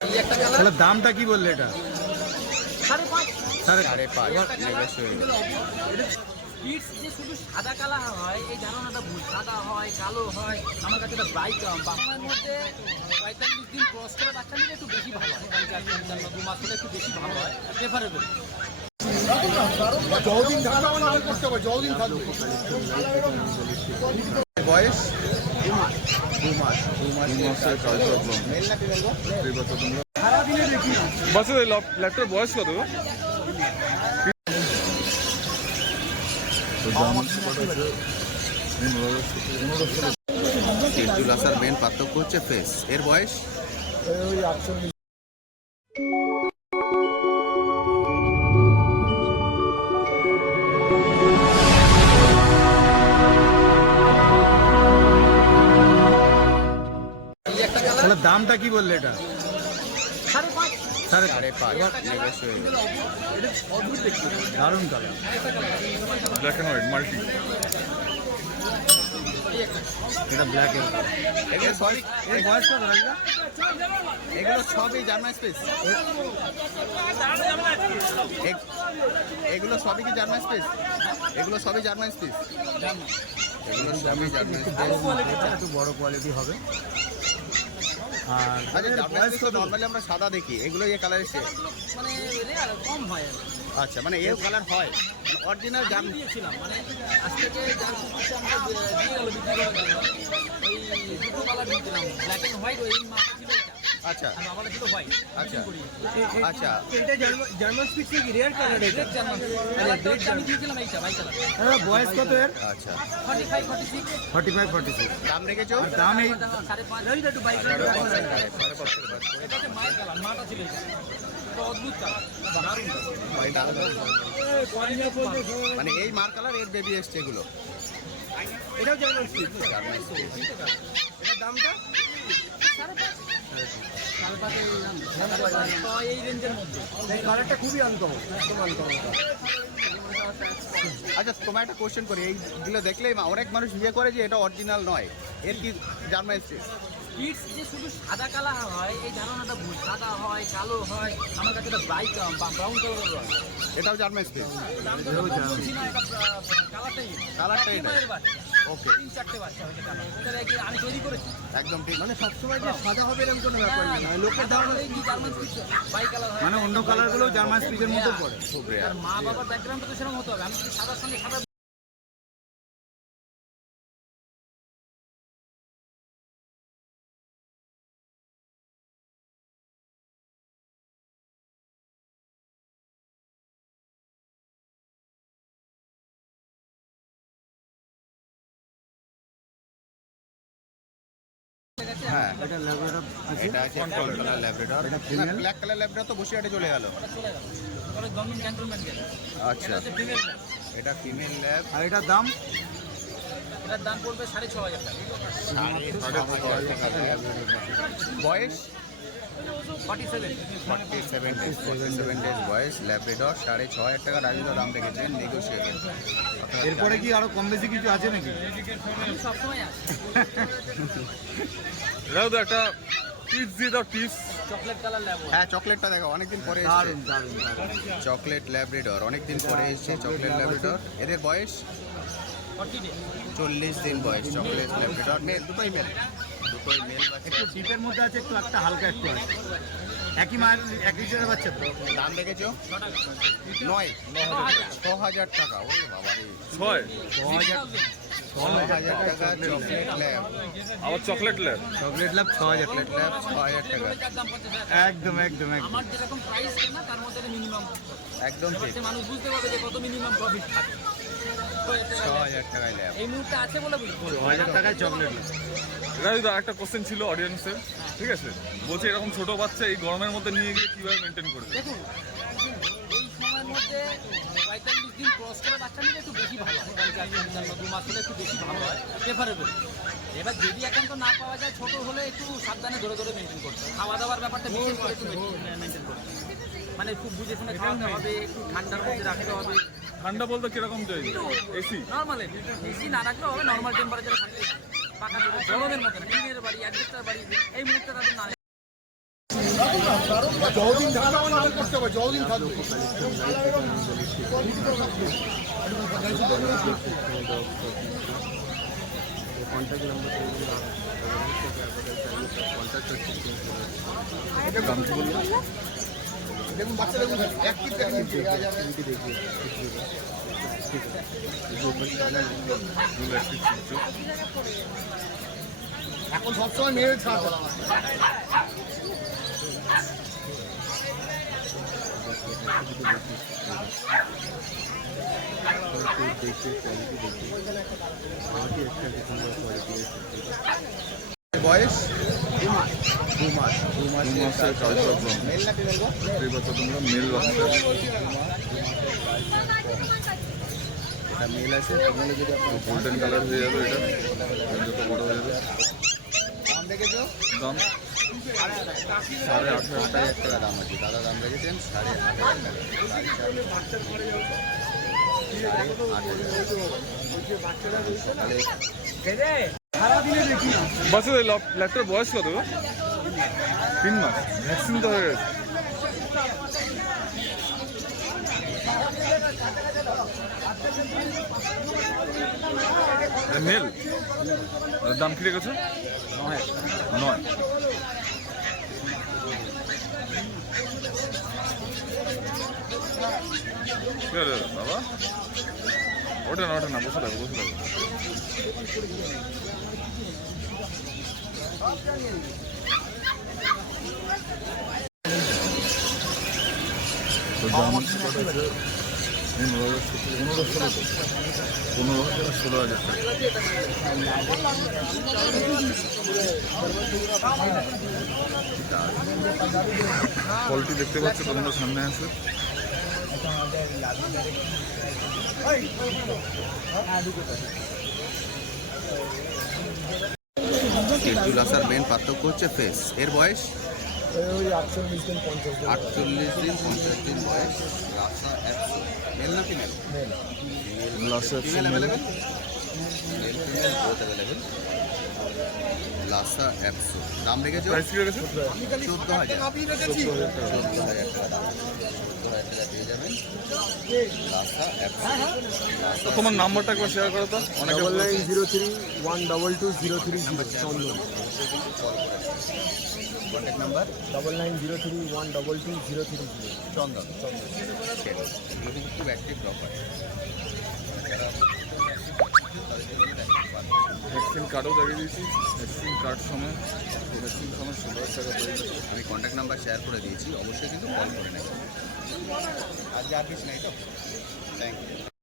তাহলে দামটা কি বললে এটা? 5.5 কিডস যে শুধু সাদা কালার হয় এই ধারণাটা ভুল। সাদা হয়, কালো হয়, আমার কাছে এটা ব্রাইট বাচ্চার মধ্যে 45 দিন ক্রস করে বাচ্চা নিলে একটু বেশি ভালো হয়। 2 মাস হলে একটু বেশি ভালো হয়, প্রেফারেবল। বয়স 2 মাস। 2 মাস। বাচ্চাদের ল্যাপটপ বয়স কত? চিরচুলাসার মেন পার্থক্য হচ্ছে ফেস। এর বয়স তাহলে দামটা কি বললে এটা? 5.5 দারুণ colour. Black and white multi. এটা ব্ল্যাক এর। এগুলো সবই এর বয়স কত রাজদা? এগুলো সবই জার্মান স্পেস। এগুলো সবই কি জার্মান স্পেস? এগুলো সবই জার্মান স্পেস। এগুলো সবই জার্মান স্পেস। একটু বড় কোয়ালিটি হবে। আর আচ্ছা, জার্মান স্পেস তো নরমালি আমরা সাদা দেখি, এগুলো এই কালার এসে মানে রেয়ার কম হয়। আচ্ছা, মানে এর কালার হয় অরিজিনাল জার্মান। দিয়েছিলাম মানে আজকে যে যার কুকুরটা আমরা দিয়ে গেল বিক্রি করার জন্য ওই দুটো কালার দিয়েছিলাম, ব্ল্যাক অ্যান্ড হোয়াইট। ওই মাথা ছিল এটা, আচ্ছা আর বাবাটা ছিল হোয়াইট। আচ্ছা আচ্ছা। এটা জার্মান স্পিচ কি রেয়ার কালার? এটা জার্মান ব্রেড আমি দিয়েছিলাম এইটা ভাই কালার। বয়স কত এর? আচ্ছা, 45 46 45 46। দাম রেখেছো? আর দাম এই 5.5 একটু বাইক এটা যে মায়ের কালার, মাটা ছিল এটা। এটা অদ্ভুত কালার, দারুণ কালার। মানে এই মার কালার এর বেবি এসছে এগুলো। এটাও জার্মান স্পিচ। German space. এটার দামটা? এই রেঞ্জের মধ্যে এই কালারটা খুবই আনকমন, একদম আনকমন। আচ্ছা, তোমার একটা কোশ্চেন করি, এইগুলো দেখলেই অনেক মানুষ বিয়ে করে যে এটা অরিজিনাল নয়, এর কি জার্মান স্পেস? কিডস যে শুধু সাদা কালার হয় এই ধারণাটা ভুল। সাদা হয়, কালো হয়, আমার কাছে এটা ব্রাইট ব্রাউন কালার হয়। এটাও জার্মান স্পেস। কালারটা এটা। ওকে, 3-4টে বাচ্চা হয়েছে কালার। এটা কি আমি তৈরি করেছি? একদম ঠিক। মানে সবসময় যে সাদা হবে এরকম কোনো ব্যাপার না। লোকের ধারণা এই কি জার্মান স্পিচ বাই কালার হয়। মানে অন্য কালারগুলো জার্মান স্পিচের মধ্যে পড়ে। খুব আর রেয়ার। মা বাবার ব্যাকগ্রাউন্ড তো সেরকম হতে হবে। আমি যদি সাদার সঙ্গে সাদা হ্যাঁ, এটা ল্যাবরেটর আছে। এটা আছে কালার ল্যাব্রাডর। এটা female? ব্ল্যাক কালার ল্যাব্রাডর তো বসিরহাটে চলে গেল। চলে গেল। পরে গভর্নমেন্ট ক্যান্টনমেন্ট গেল। আচ্ছা, এটা হচ্ছে ফিমেল। এটা ফিমেল ল্যাব। আর এটার দাম? এটার দাম পড়বে 6,500 টাকা। বয়স 47 47 ডেজ বয়স, ল্যাব্রাডর, 6,500 টাকা রাজুদা দাম রেখেছেন, নেগোশিয়েবল। এরপরে কি আরো কম বেশি কিছু আছে নাকি? আমি সবসময় আসি। এটাও তো একটা টিপস দিয়ে দাও, টিপস। Chocolate colour lab. হ্যাঁ, চকলেটটা দেখো, অনেকদিন পরে এসেছে। দারুণ দারুণ দারুণ। চকলেট ল্যাব্রাডর অনেকদিন পরে এসেছে, চকলেট ল্যাব্রাডর। এদের বয়স 40 ডে। 40 দিন বয়স। চকলেট ল্যাব্রাডর মেল, দুটোই মেল একটু ডিপের মধ্যে আছে, একটু একটা হালকা একটু আছে। একই মায়ের একই লিটারের বাচ্চা তো? দাম রেখেছো 6,000 টাকা। ওরে বাবা রে, 6 6,000 টাকা চকলেট ল্যাব। আবার chocolate lab. Chocolate lab 6000 chocolate lab 6,000 টাকা। যার দাম 50,000। একদম একদম একদম। আমার যেরকম প্রাইস না তার মধ্যে মিনিমাম একদম ঠিক। মানুষ বুঝতে পারবে যে কত মিনিমাম প্রফিট থাকে। তো এটা 6,000 টাকায় ল্যাব। এই মুহূর্তে আছে বলে বুঝবো। 6000 টাকায় চকলেট ল্যাব। রাজুদা একটা কোশ্চেন ছিল অডিয়েন্সের, ঠিক আছে? বলছে এরকম ছোট বাচ্চা এই গরমের মধ্যে নিয়ে গিয়ে কিভাবে মেনটেন করবে? দেখুন এই সময়ের মধ্যে 45 দিন ক্রস করে বাচ্চা নিলে একটু বেশি ভালো হয়। 2 মাস হলে একটু বেশি ভালো হয়, প্রেফারেবল। এবার যদি একান্ত না পাওয়া যায়, ছোট হলে একটু সাবধানে ধরে ধরে মেনটেন করতে হবে। খাওয়া দাওয়ার ব্যাপারটা বিশেষ করে একটু মেনটেন করতে হবে। মানে খুব বুঝে শুনে খাওয়াতে হবে, একটু ঠান্ডার মধ্যে রাখতে হবে। ঠান্ডা বলতে কিরকম চাই? এসি? নর্মাল এসি না রাখলেও হবে, নর্মাল টেম্পারেচারে থাকলে পাকা গরমের মতো না। টিনের বাড়ি, অ্যাডজাস্টার বাড়ি এই মুহূর্তে তাদের না যতদিন থাকবে আমার নাম করতে হবে, যতদিন থাকবে। দাম কি বললো? দেখুন বাচ্চা দেখুন অ্যাক্টিভ দেখুন দেওয়া যাবে। এখন সবসময় মেয়ের ছাড় বয়স 2 মাস। মাসের কালচার মেল না ফিমেল গো? এই বাচ্চা তোমরা মেল বাচ্চা এটা মেল আছে, ফিমেলে যদি আপনার গোল্ডেন কালার হয়ে যাবে এটা যত বড় হয়ে যাবে। দাম দেখেছো? দাম 18,500 টাকা। 8,000 টাকা দাম আছে। দাদা দাম রেখেছেন 8,500 টাকা। বাচ্চাদের ল্যাপটপ বয়স কত? 3 মাস। ভ্যাকসিন তো হয়ে গেছে। মেল দাম কি রেখেছো? 9। বাবা ওটা না বসে থাকো। তো দাম 16,000 টাকা। ফলটি দেখতে পাচ্ছ তোমরা সামনে আছে। লাসার মেন পার্থক্য হচ্ছে ফেস। এর বয়স 48 দিন 50 দিন 48 দিন 50 দিন বয়স। লাসা অ্যাপসো মেল না female? Female available? Male female both available. Lhasa অ্যাপসো দাম রেখেছো? প্রাইস কি রেখেছো? 14,000 টাকা দাম। 14,000 টাকা দিয়ে যাবেন। লাসা অ্যাপসো। তো তোমার নাম্বারটা একবার শেয়ার করো তো, অনেকে 9903122030 চন্দন। কন্ট্যাক্ট নাম্বার 9903122030 চন্দন। এগুলো কিন্তু খুব অ্যাক্টিভ প্রপার। ভ্যাকসিন কার্ডও লাগিয়ে দিয়েছি। ভ্যাকসিন কার্ড সময় 16,000 টাকা পড়েছে। আমি কন্ট্যাক্ট নাম্বার শেয়ার করে দিয়েছি, অবশ্যই কিন্তু কল করে নেবেন। আজকে আর কিছু নেই তো? Thank you.